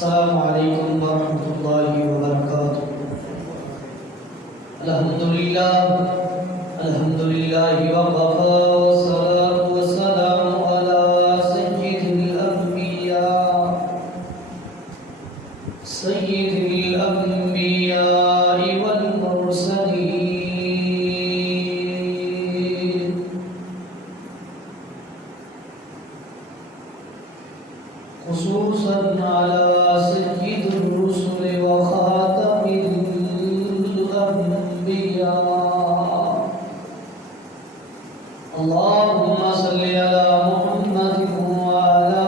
السلام علیکم ورحمۃ اللہ وبرکاتہ۔ الحمدللہ وقفا والصلاة والسلام علی سید الانبیاء والمرسلین، خصوصاً علی سید الرسل وخاتم الانبیاء، اللہم صلی علی محمد وعلی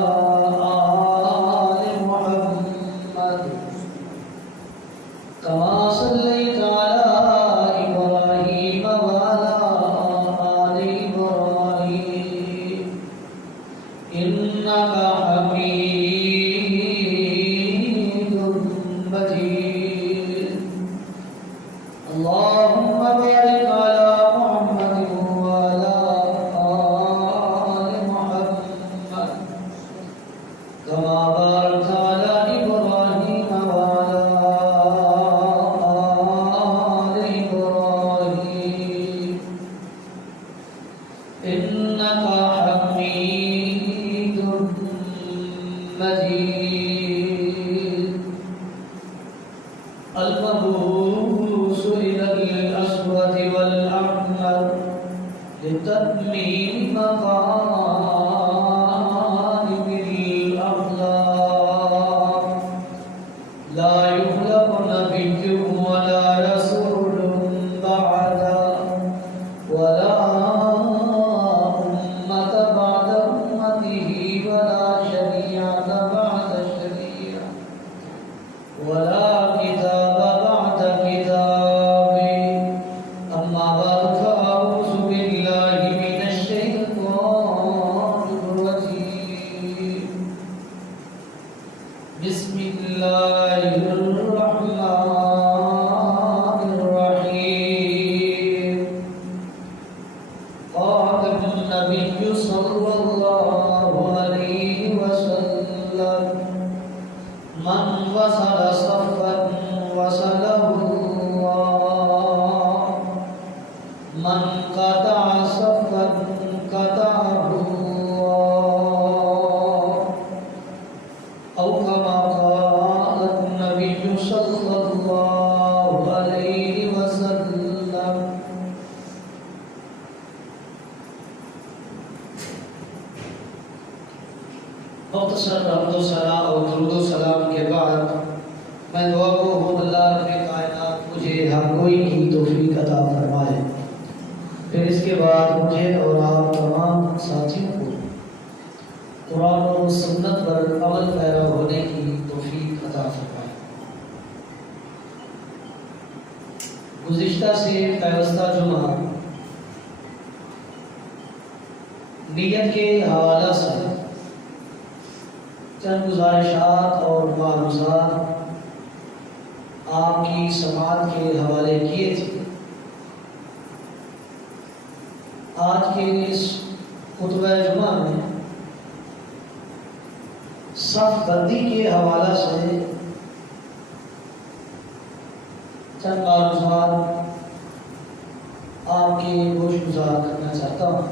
آل محمد کما صلیت علی ابراہیم وعلی آل ابراہیم انک حمید مجید، اللہم بارک علی محمد وعلی آل محمد کما بارکت علی ابراہیم وعلی آل ابراہیم انک حمید مجید، المبعوث إلى الأسود والأحمر لتتميم مكارم الأخلاق، لا يخلق نبي ولا رسول بعده ولا أمة بعد أمته ولا شريعة بعد الشريعة ولا كتاب بعد كتابه، أما بعد فأعوذ بالله من الشيطان الرجيم، بسم الله الرحمن الرحيم، قال النبي صلى الله عليه وسلم من وصل صفا وصله الله، من قطع صفا قطعه الله، أو كما قال النبي صلى الله عليه وسلم۔ مختصر حمد و ثنا اور درود و سلام کے بعد میں دعا گو ہوں اللہ رب کائنات مجھے ہر کوئی کی توفیق عطا فرمائے، پھر اس کے بعد مجھے اور آپ تمام ساتھیوں کو قرآن و سنت پر عمل پیرا ہونے کی توفیق عطا فرمائے۔ گزشتہ سے پیوستہ جمعہ نیت کے حوالہ سے چند گزارشات اور معروضات آپ کی سماعت کے حوالے کیے تھے۔ آج کے اس خطبہ جمعہ میں صف بندی کے حوالہ سے چند معروضات آپ کے گوش گزار کرنا چاہتا ہوں۔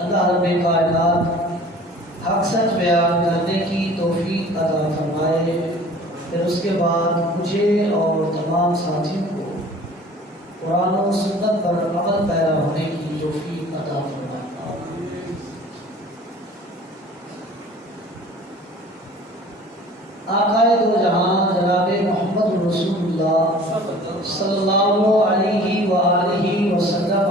اللہ رب کائنات حق سچ بیان کرنے کی توفیق عطا فرمائے، پھر اس کے بعد مجھے اور تمام ساتھیوں کو قرآن و سنت پر عمل پیرا ہونے کی توفیق عطا فرمائے۔ آقائے دو جہاں جناب محمد رسول اللہ صلی اللہ علیہ وآلہ وسلم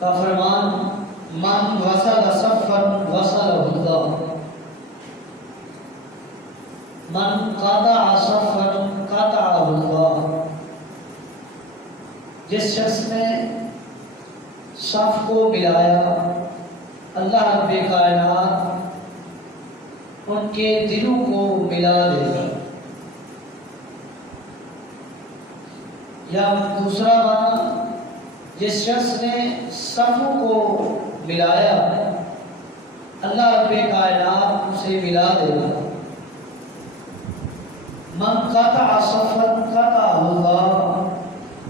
کا فرمان من وصل صفا وصله الله، من قطع صفا قطعه الله، جس شخص نے صف کو ملایا اللہ رب کائنات ان کے دلوں کو ملا دے گا، یا دوسرا معنی جس شخص نے صفوں کو ملایا اللہ رب کائنات اسے ملا دے گا۔ من قطع صفا قطع اللہ،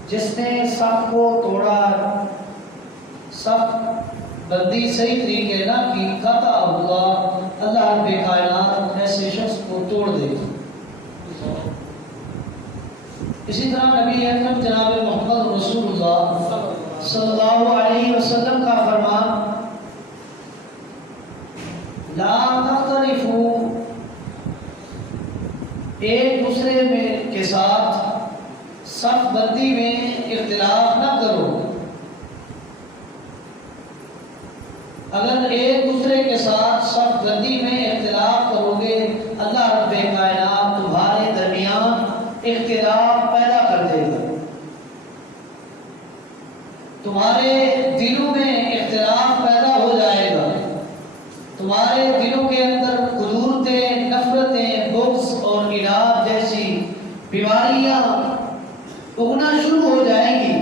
جس نے صف کو توڑا، صف بندی صحیح طریقے نہ کی، قطع اللہ، اللہ رب کائنات ایسے شخص کو توڑ دے گا۔ اسی طرح نبی اکرم جناب محمد رسول اللہ صلی اللہ علیہ وسلم کا فرمان، لا تختلفوا، ایک دوسرے میں کے ساتھ صف بندی میں اختلاف نہ کرو۔ اگر ایک دوسرے کے ساتھ صف بندی میں اختلاف کرو گے، اللہ رب کائنات تمہارے درمیان اختلاف پیدا کر دے گا، تمہارے دلوں میں اختلاف پیدا ہو جائے گا، تمہارے دلوں کے اندر قدورتیں، نفرتیں، بغض اور اناد جیسی بیماریاں اگنا شروع ہو جائیں گی،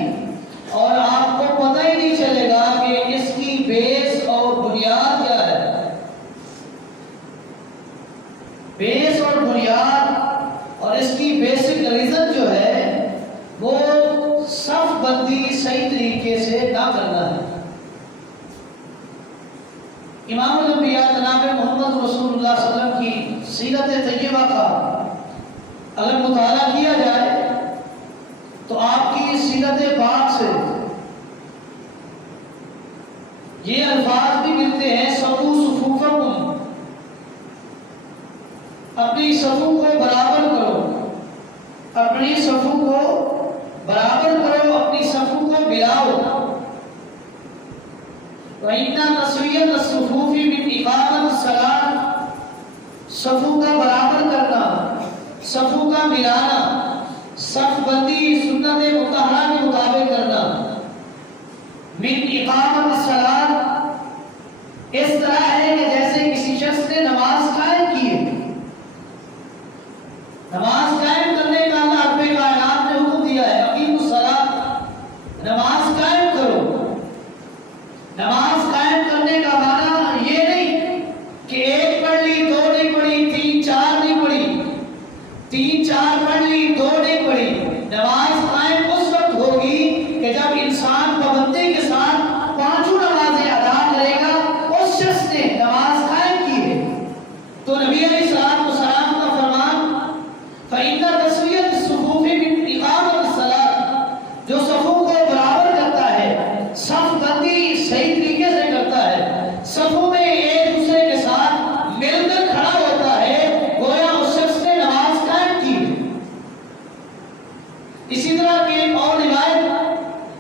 اور آپ کو پتہ ہی نہیں چلے گا کہ اس کی بیس اور بنیاد کیا ہے۔ بیس اور بنیاد اور اس کی بیسک ریزن جو ہے وہ صف بندی صحیح طریقے سے نہ کرنا ہے۔ امام الانبیاء جناب محمد رسول اللہ صلی اللہ علیہ وسلم کی سیرت طیبہ کا اگر مطالعہ کیا جائے تو آپ کی سیرت پاک سے یہ الفاظ بھی ملتے ہیں، سووا صفوفکم، اپنی صفوں کو برابر کرو، اپنی صفوں کو برابر کرو، اپنی صفوں کو ملاؤ۔ وَإِنَّ تَسْوِيَةَ الصُّفُوفِ مِنْ إِقَامَةِ الصَّلَاةِ، صفوں کا برابر کرنا، صفوں کا ملانا، صف بندی سنت مطہرہ کے مطابق کرنا، من اقامت الصلاۃ، اس طرح ہے کہ جیسے کسی شخص نے نماز قائم کی ہے، نماز قائم کرنے کا اللہ رب کائنات نے حکم دیا ہے، اقیموا الصلاۃ، نماز قائم کرو۔ نماز قائم کرنے کا معنی یہ نہیں کہ ایک پڑھ لی، دو نہیں پڑھی، تین چار نہیں پڑھی، تین چار پڑھ لی، دو نہیں پڑھی۔ نماز قائم اس وقت ہوگی کہ جب انسان پابندی کے ساتھ پانچوں نمازیں ادا کرے گا، اس شخص نے نماز قائم کی ہے۔ تو نبی علیہ السلام کا فرمان، فَإِنَّ تَسْوِيَةَ الصُّفُوفِ مِنْ إِقَامَةِ الصَّلَاةِ، جو صفوں کو برابر کرتا ہے، صف بندی صحیح طریقے سے کرتا ہے، صفوں میں ایک دوسرے کے ساتھ مل کر کھڑا ہوتا ہے، گویا اس شخص نے نماز قائم کی ہے۔ اسی طرح کی ایک اور روایت،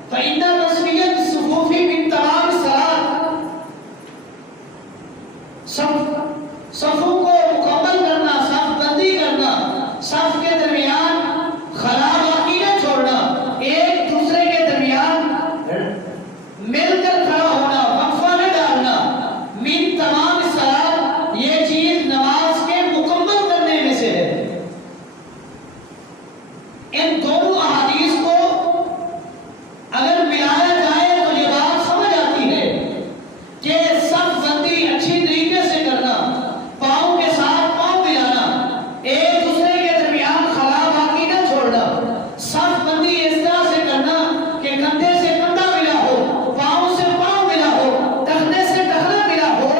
فَإِنَّ تَسْوِيَةَ الصُّفُوفِ مِنْ تَمَامِ الصَّلَاةِ، صفوں کو مکمل کرنا، صف بندی کرنا، صف کے درمیان خلا باقی نہ چھوڑنا، ایک دوسرے کے درمیان مل کر کھڑا ہونا، وقفہ نہ ڈالنا، من تمام الصلاۃ، یہ چیز نماز کے مکمل کرنے میں سے ہے۔ ان دونوں احادیث کو اگر ملایا جائے تو یہ بات سمجھ آتی ہے کہ صف بندی اچھی طریقے سے کرنا، پاؤں کے ساتھ پاؤں ملانا، ایک دوسرے کے درمیان خلا باقی نہ چھوڑنا، صف بندی اس طرح سے کرنا کہ کندھے سے کندھا ملا ہو، پاؤں سے پاؤں ملا ہو، ٹخنے سے ٹخنا ملا ہو،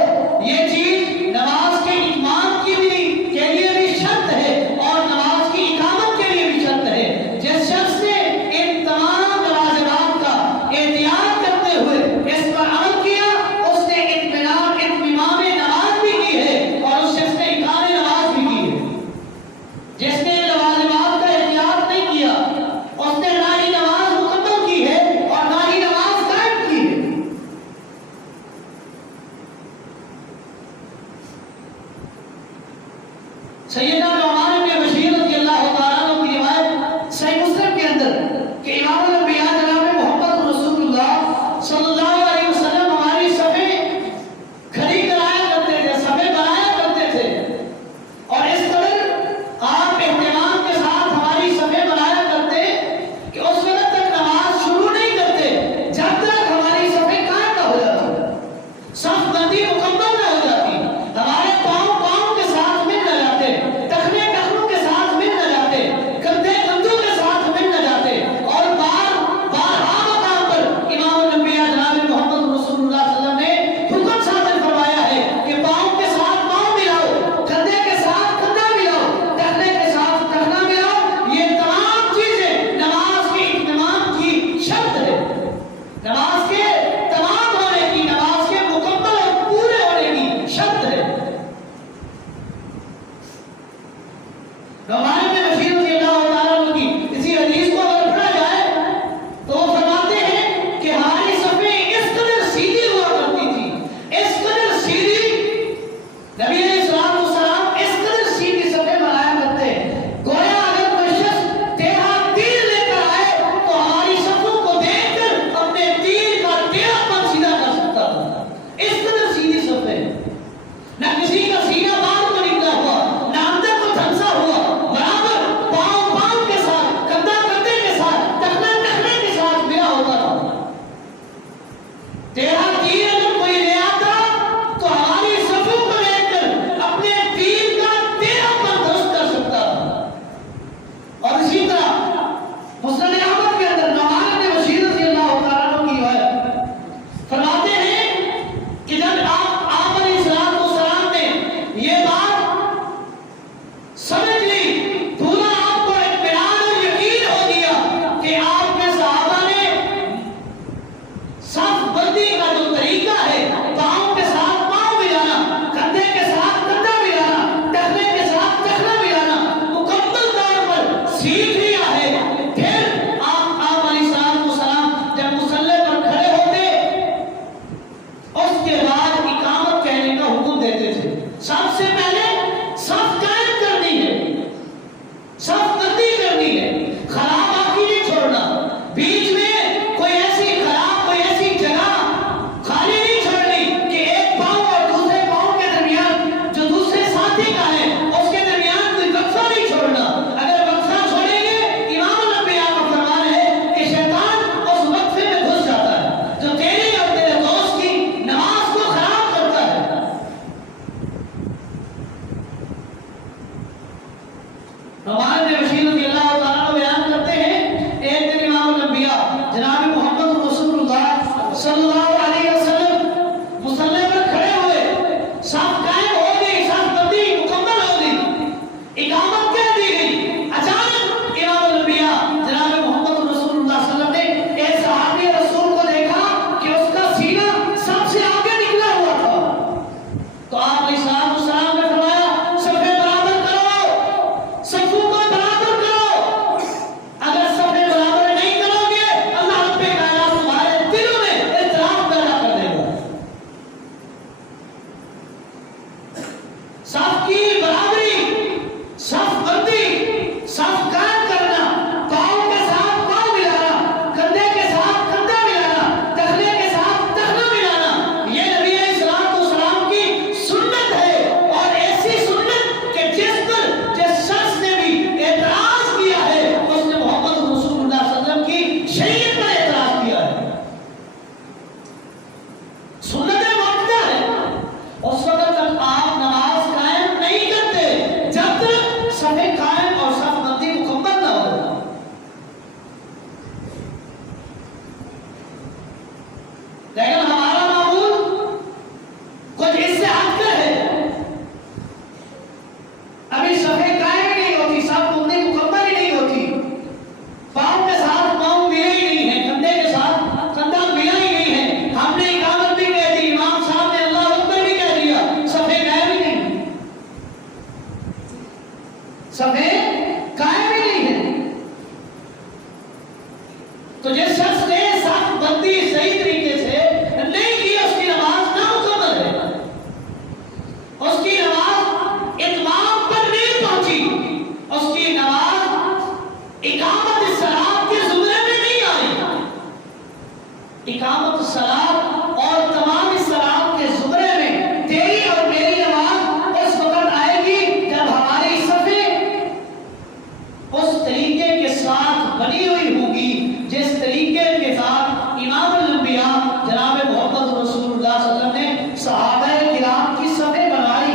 یہ چیز نماز کے اتمام کے لیے بھی شرط ہے اور نماز کی اقامت کے لیے بھی شرط ہے۔ جس شخص نے ان تمام لوازمات کا احتیاط کرتے ہوئے اس پر عمل کیا، اس نے اتمام نماز بھی کی ہے اور اس شخص نے اقامہ نماز بھی کی ہے۔ جس نے لوازمات کا احتیاط نہیں کیا، اس نے نہ ہی نماز مکمل کی ہے اور نہ ہی نماز قائم کی ہے۔ سیدنا نعمان بن بشیر رضی اللہ تعالیٰ عنہ کی روایت صحیح مسلم کے اندر کہ امام الانبیاء جناب محمد رسول اللہ صلی اللہ علیہ وسلم ہماری صفیں کھڑی کرایا کرتے تھے، صفیں بنایا کرتے تھے، اور اس قدر آپ اہتمام کے ساتھ ہماری صفیں بنایا کرتے کہ اس وقت تک نماز شروع نہیں کرتے جب تک ہماری صفیں قائم نہ ہو جاتی، صف بندی مکمل نہ ہو جاتی۔ نعمان بن بشیر رضی اللہ تعالیٰ عنہ بیان کرتے ہیں ایک دن امام الانبیاء جناب محمد رسول اللہ صلی اللہ علیہ وسلم مصلی پر کھڑے ہوئے، صف قائم ہو گئی، صف بندی مکمل ہو گئی، اقامت کہہ دی گئی، اچانک امام الانبیاء جناب محمد رسول اللہ صلی اللہ علیہ وسلم نے ایک صحابی رسول کو دیکھا کہ اس کا سینہ سب سے آگے نکلا ہوا تھا، تو آپ علیہ السلام نے فرمایا صفے برابر کرو، صفوں کو برابر کرو، اگر صفے برابر نہیں کرو گے اللہ رب کائنات تمہارے دلوں میں اضطراب پیدا کر دے گا۔ صف کی برابری، صف بندی، صف قائم کرنا، پاؤں کے ساتھ پاؤں ملانا، کندھے کے ساتھ کندھا ملانا، ٹخنے کے ساتھ ٹخنا ملانا، یہ نبی علیہ السلام کی سنت ہے، اور ایسی سنت کہ جس شخص نے بھی اعتراض کیا ہے اس نے محمد رسول اللہ صلی اللہ علیہ وسلم کی شریعت پر اعتراض کیا ہے۔ سنت موقع ہے، اس وقت تک آپ نماز قائم نہیں کرتے جب تک صفے قائم اور صف بندی مکمل نہ ہو۔ لیکن ہمارا معمول کچھ اس سے ہٹ کر ہے، ابھی صفے قائم ہی نہیں ہوتی، صف بندی مکمل ہی نہیں ہوتی، پاؤں کے ساتھ پاؤں ملے ہی نہیں ہے، کندھے کے ساتھ کندھا ملا ہی نہیں ہے، ہم نے اقامت بھی کہہ دی، امام صاحب نے اللہ اکبر بھی کہہ دیا، صفے قائم ہی نہیں، صفے قائم ہی نہیں ہے۔ تو جس شخص نے صف بندی صحیح طریقے سے نہیں کی اس کی نماز نامکمل ہے، اس کی نماز اتمام پر نہیں پہنچی، اس کی نماز اقامت الصلاۃ کے زمرے میں نہیں آئی۔ اقامت الصلاۃ اور تمام الصلاۃ کے زمرے میں تیری اور میری نماز اس وقت آئے گی جب ہماری صفیں اس طریقے کے ساتھ بنی ہوئی ہوگی جس طریقے کے ساتھ امام الانبیاء جناب محمد رسول اللہ صلی اللہ علیہ وسلم نے صحابہ کرام کی صفیں بنائی۔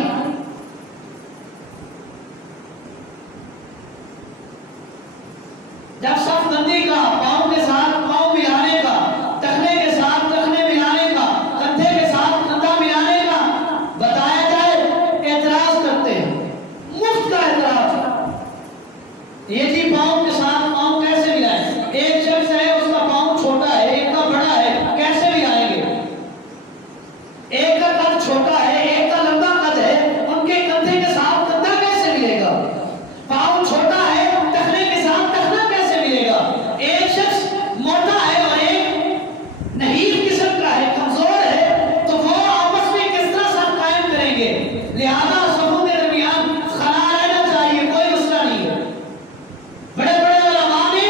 جب صف بندی کا، پاؤں کے ساتھ پاؤں ملانے کا، ٹخنے کے ساتھ ٹخنے ملانے کا، کندھے کے ساتھ کندھا ملانے کا بتایا جائے، اعتراض کرتے ہیں، مفت کا اعتراض، یہ جی پاؤں کے ساتھ پاؤں کیسے ملائیں؟ ایک شخص ہے اس کا پاؤں چھوٹا ہے، ایک کا بڑا ہے، کیسے ملائیں گے؟ ایک کا قد چھوٹا ہے، ایک کا لمبا قد ہے، ان کے کندھے کے ساتھ کندھا کیسے ملے گا؟ پاؤں چھوٹا ہے، ٹخنے کے ساتھ ٹخنا کیسے ملے گا؟ ایک شخص موٹا ہے اور ایک نحیف قسم کا ہے، کمزور ہے، تو وہ آپس میں کس طرح صف قائم کریں گے؟ لہذا صفوں کے درمیان خلا رہنا چاہیے، کوئی مسئلہ نہیں ہے۔ بڑے بڑے علماء نے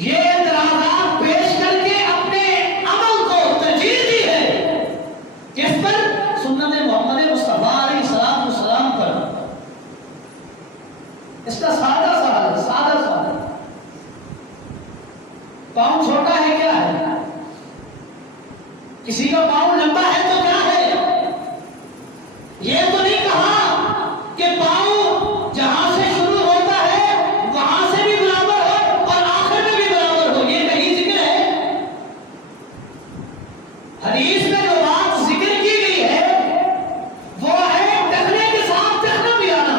یہ اعتراضات پیش کر کے اپنے عمل کو ترجیح دی ہے، کس پر؟ سنت محمد مصطفیٰ علیہ السلام پر۔ اس کا سادہ سا حل، سادہ سا حل، پاؤں چھوٹا ہے کیا ہے؟ کسی کا پاؤں لمبا ہے تو کیا ہے؟ یہ تو نہیں کہا کہ پاؤں جہاں سے شروع ہوتا ہے وہاں سے بھی برابر ہو اور آخر میں بھی برابر ہو، یہ کہیں ذکر ہے؟ حدیث میں جو بات ذکر کی گئی ہے وہ ہے ٹخنے کے ساتھ ٹخنا ملانا،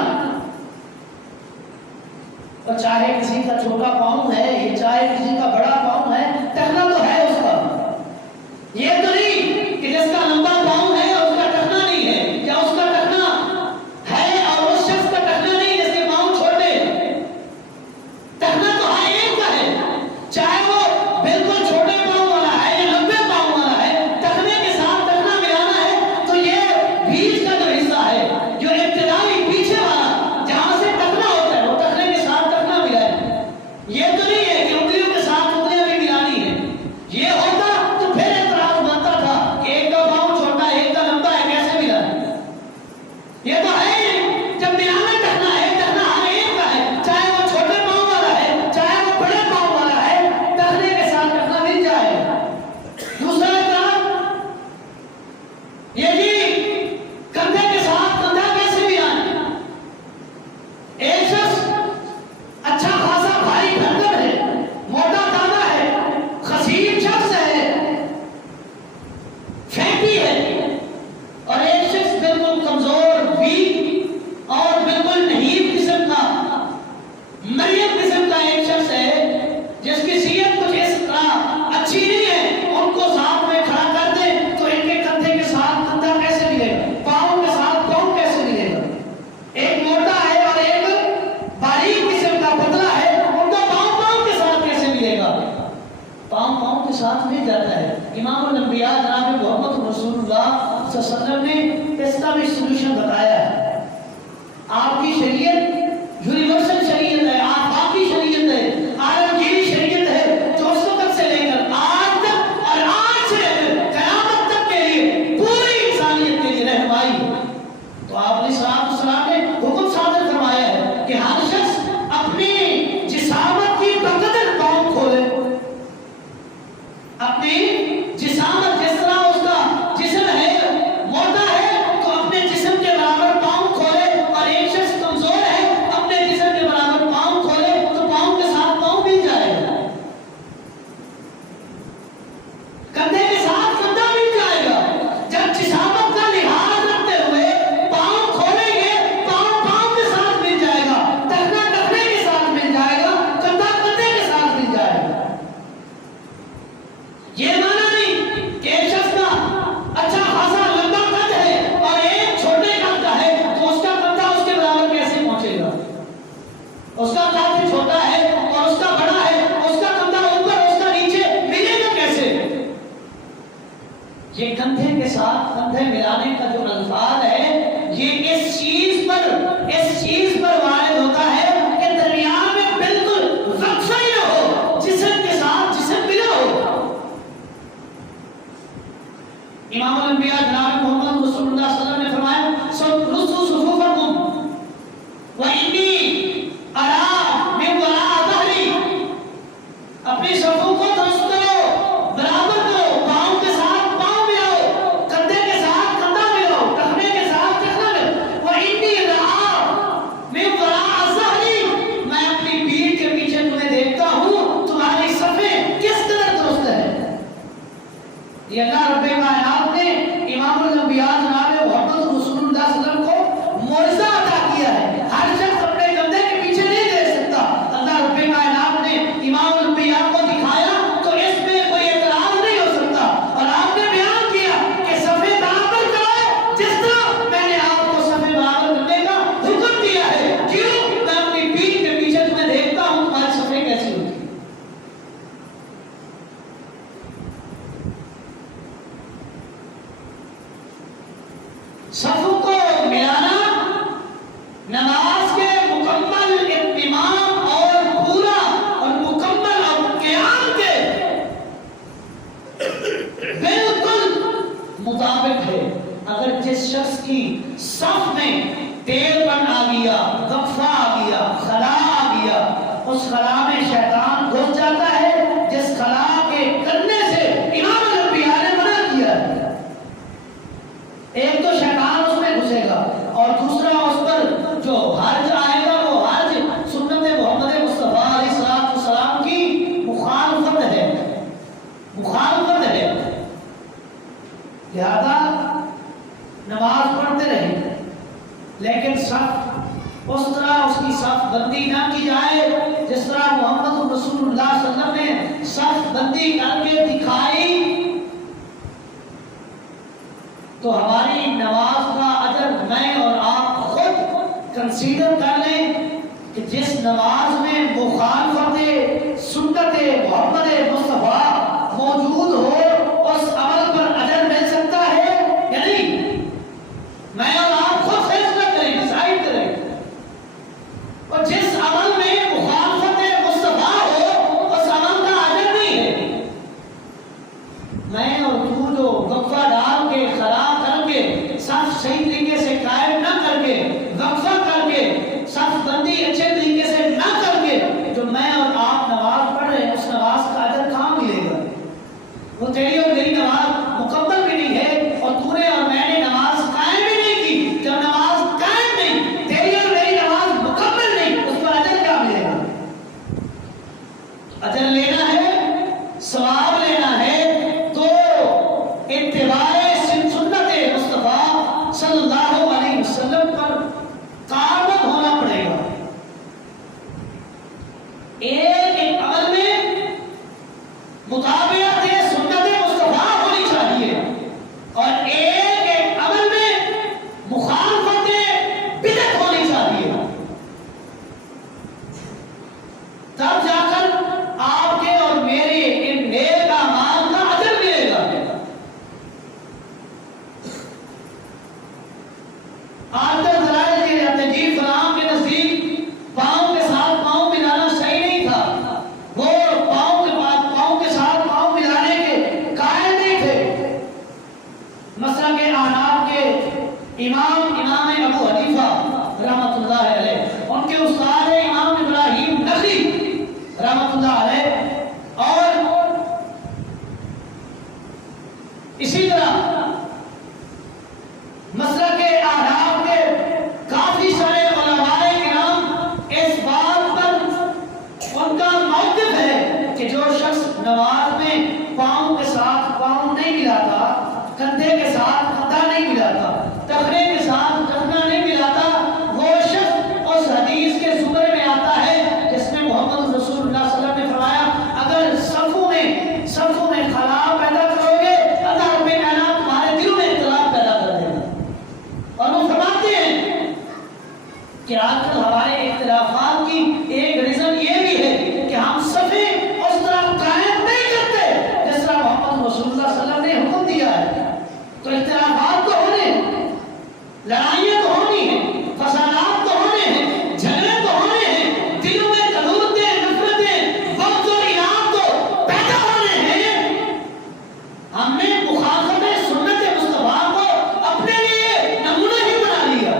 اور چاہے کسی کا چھوٹا پاؤں ہے یا چاہے کسی کا بڑا پاؤں ہے، ٹخنا تو ہے اس کا۔ یہ تو نہیں کہ جس کا لمبا پاؤں ہے اور اس کا ٹخنا نہیں ہے، یا اس کا ٹخنا ہے اور اس شخص کا ٹخنا نہیں جس کے پاؤں چھوٹے ہیں۔ ٹخنا تو ہر ایک کا ہے، چاہے وہ بالکل چھوٹے پاؤں والا ہے یا لمبے پاؤں والا ہے، ٹخنے کے ساتھ ٹخنا ملانا ہے تو یہ بیچ کا جو حصہ ہے، جو ابتدائی پیچھے والا جہاں سے ٹخنا ہوتا ہے وہ ٹخنے کے ساتھ ٹخنا ملائے۔ یہ تو نہیں ہے کہ انگلیوں کے ساتھ انگلیاں بھی ملانی ہے، یہ ہوتا تو پھر اعتراض بنتا کا بھی سولوشن بتایا ہے. آپ کی شریعت یونیورسل شریعت ہے, آفاقی شریعت ہے, عالمگیری شریعت ہے, جو اس وقت سے لے کر آج تک اور آج سے لے کر قیامت تک کے لیے پوری انسانیت کے لیے رہنمائی ہے. تو آپ علیہ السلام نے حکم صادر فرمایا ہے کہ ہر شخص اپنی جسامت کی بقدر پاؤں کھولے, اپنی جسامت جس طرح اس کا جسم ہے موٹا ہے تو اپنے جسم کے برابر پاؤں کھولے, اور ایک شخص کمزور ہے اپنے جسم کے برابر پاؤں کھولے تو پاؤں کے ساتھ پاؤں مل جائے گا, کندھے کے ساتھ کندھا مل جائے گا. جب جسامت کا لحاظ رکھتے ہوئے پاؤں کھولیں گے, پاؤں پاؤں کے ساتھ مل جائے گا, ٹخنا ٹخنے کے ساتھ مل جائے گا, کندھا کندھے کے ساتھ مل جائے گا. یہ مانا نہیں کہ ایک شخص کا اچھا خاصا لمبا قد ہے اور ایک چھوٹے قد کا ہے تو اس کا کندھا اس کے برابر کیسے پہنچے گا. اس کا قد چھوٹا ہے اور اس کا بڑا ہے, اس کا کندھا اوپر اس کا نیچے ملے گا کیسے. یہ کندھے کے ساتھ کندھے ملانے کا جو الفاظ ہے یہ اس چیز پر وارد ہوتا ہے کہ درمیان میں بالکل وقفہ ہی نہ ہو, جسم کے ساتھ جسم ملا ہو. امام الانبیاء جناب محمد رسول اللہ صلی اللہ علیہ وسلم نے فرمایا رصوا صفوفکم وانی ارا من وراء ظہری, اپنی صفوں کو درست کرو, برابر کرو, پاؤں کے ساتھ پاؤں ملاؤ, کندھے کے ساتھ کندھا ملاؤ, ٹخنے کے ساتھ ٹخنا ملاؤ. وانی ارا من وراء ظہری, میں اپنی پیٹھ کے پیچھے تمہیں دیکھتا ہوں تمہاری صفیں کس قدر درست ہے. یہ اللہ رب کائنات نے امام الانبیاء جناب محمد رسول اللہ صلی اللہ علیہ وسلم کو معجزہ عطا کیا ہے. ہر شخص اپنے کندھے کے پیچھے نہیں دیکھ سکتا. اللہ رب کائنات نے امام الانبیاء کو دکھایا تو اس میں کوئی اعتراض نہیں ہو سکتا, اور آپ نے بیان کیا کہ صفیں برابر کرو جس طرح میں نے آپ کو صفیں برابر کرنے کا حکم دیا ہے. کیوں؟ میں اپنی پیٹھ کے پیچھے تمہیں دیکھتا ہوں تمہاری صفیں کیسی ہوتی ہیں. صفوں کو ملانا نماز کے مکمل اتمام اور پورا اور مکمل اور قیام کے بالکل مطابق ہے. اگر جس شخص کی صف میں تیل بن آ گیا, وقفہ آ گیا, خلا آ گیا, اس خلا میں شیطان گھس جاتا ہے, جس خلا کے کرنے سے امام الانبیاء نے منع کیا ہے. ایک تو شیطان اس میں گھسے گا, اور دوسرا اس پر جو حرج آئے گا وہ حرج سنت محمد مصطفیٰ علیہ السلام کی مخالفت ہے. لہذا نماز پڑھتے رہیں لیکن صف اس طرح اس کی صف بندی نہ کی جائے جس طرح محمد رسول اللہ صلی اللہ علیہ وسلم نے صف بندی کر کے دکھائی. تو ہماری نماز کا اجر میں اور آپ خود کنسیڈر کر لیں کہ جس نماز میں مخالفت سنت محمد مصطفیٰ موجود ہو اس عمل پر اجر مل سکتا ہے یا نہیں. میں اور آپ خود فیصلہ کریں, ڈیسائیڈ کریں. اور جس عمل میں مخالفت مصطفیٰ ہو اس عمل کا اجر نہیں ہے. میں اور تو جو وقفہ ڈال کے خلا کر کے صف صحیح طریقے سے قائم نہ کر کے, وقفہ کر کے, صف بندی اچھے طریقے سے نہ کر کے جو میں اور آپ نماز پڑھ رہے ہیں اس نماز کا اجر کہاں ملے گا. وہ تیری اور میری نماز مکمل امام ابو حنیفہ رحمۃ اللہ علیہ، ان کے استاد امام ابراہیم نخعی رحمۃ اللہ علیہ، اور اسی طرح مسلک احناف کے کافی سارے علماء کرام اس بات پر ان کا موقف ہے کہ جو شخص نماز میں پاؤں کے ساتھ پاؤں نہیں ملاتا، کندھے کے ساتھ کندھا نہیں ملاتا، ٹخنے کے ساتھ ٹخنا نہیں ملاتا، وہ شخص اس حدیث کے زمرے میں آتا ہے جس میں محمد رسول اللہ صلی اللہ علیہ وسلم نے فرمایا اگر صفوں میں خلا پیدا کرو گے اللہ رب العالمین تمہارے دلوں میں اختلاف پیدا کر دے گا۔ اور وہ فرماتے ہیں کہ آج کل ہمارے اختلافات کی ایک ریزن یہ بھی ہے کہ ہم صفیں اس طرح قائم نہیں کرتے جس طرح محمد رسول اللہ صلی اللہ علیہ وسلم نے حکم دیا ہے۔ تو اختلافات تو ہونے ہیں، لڑائیاں تو ہونی ہیں، فسادات تو ہونے ہیں، جھگڑے تو ہونے ہیں، دلوں میں کدورتیں، نفرتیں، بغض اور اناد تو پیدا ہونے ہیں۔ ہم نے مخالفت سنت مصطفیٰ کو اپنے لیے نمونہ ہی بنا لیا۔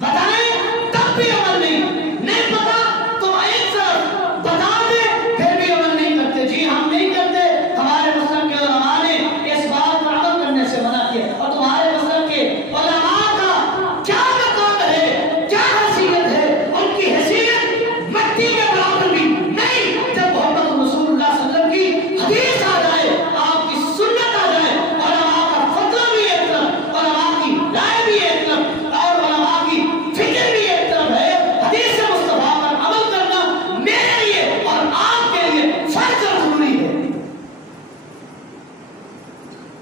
بتائیں تب بھی عمل نہیں پتا تو ایک طرف بتا دیں پھر بھی عمل نہیں کرتے۔ جی ہم نہیں کرتے، ہمارے مسلک کے علماء نے اس بات پر عمل کرنے سے منع کیا، اور تمہارے مسلک کے علماء کا کیا مقام ہے، کیا حیثیت ہے؟ ان کی حیثیت مٹی کے برابر بھی نہیں۔ جب محمد رسول اللہ صلی اللہ علیہ وسلم کی حدیث آ جائے، آپ کی سنت آ جائے، علماء کا فتویٰ بھی ایک طرف، علماء کی رائے بھی ایک طرف، اور علماء کی فکر بھی ایک طرف ہے، حدیث مصطفیٰ پر عمل کرنا میرے لیے اور آپ کے لیے فرض اور ضروری ہے۔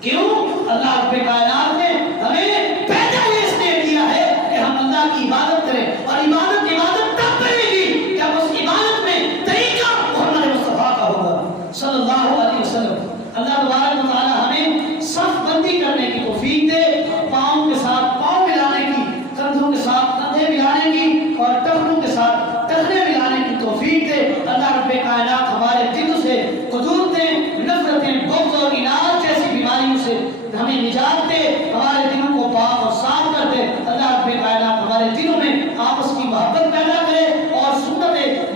کیوں؟ اللہ رب کائنات نے ہمیں پیدا ہی اس لیے کیا ہے کہ ہم اللہ کی عبادت کریں، اور عبادت تب کرے گی جب اس عبادت میں طریقہ محمد مصطفیٰ کا ہوگا صلی اللہ علیہ وسلم۔ اللہ تبارک و تعالی ہمیں صف بندی کرنے کی توفیق دے، پاؤں کے ساتھ پاؤں ملانے کی، کندھوں کے ساتھ کندھے ملانے کی، اور ٹخنوں کے ساتھ ٹخنے ملانے کی توفیق دے۔ اللہ رب کائنات ہمارے دلوں سے قدورتیں، نفرتیں، بغض اور اناد جیسی بیماریوں سے ہمیں نجات دے، ہمارے دلوں کو پاک اور صاف کر دے۔ اللہ رب کائنات ہمارے دلوں میں آپس کی محبت پیدا کرے اور سنت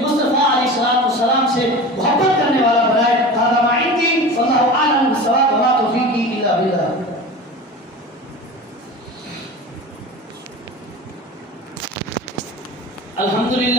مصطفیٰ علیہ السلام سے محبت کرنے والا بنائے۔ هذا ما عندي والله اعلم بالصواب وما توفيقي الا بالله۔ الحمدللہ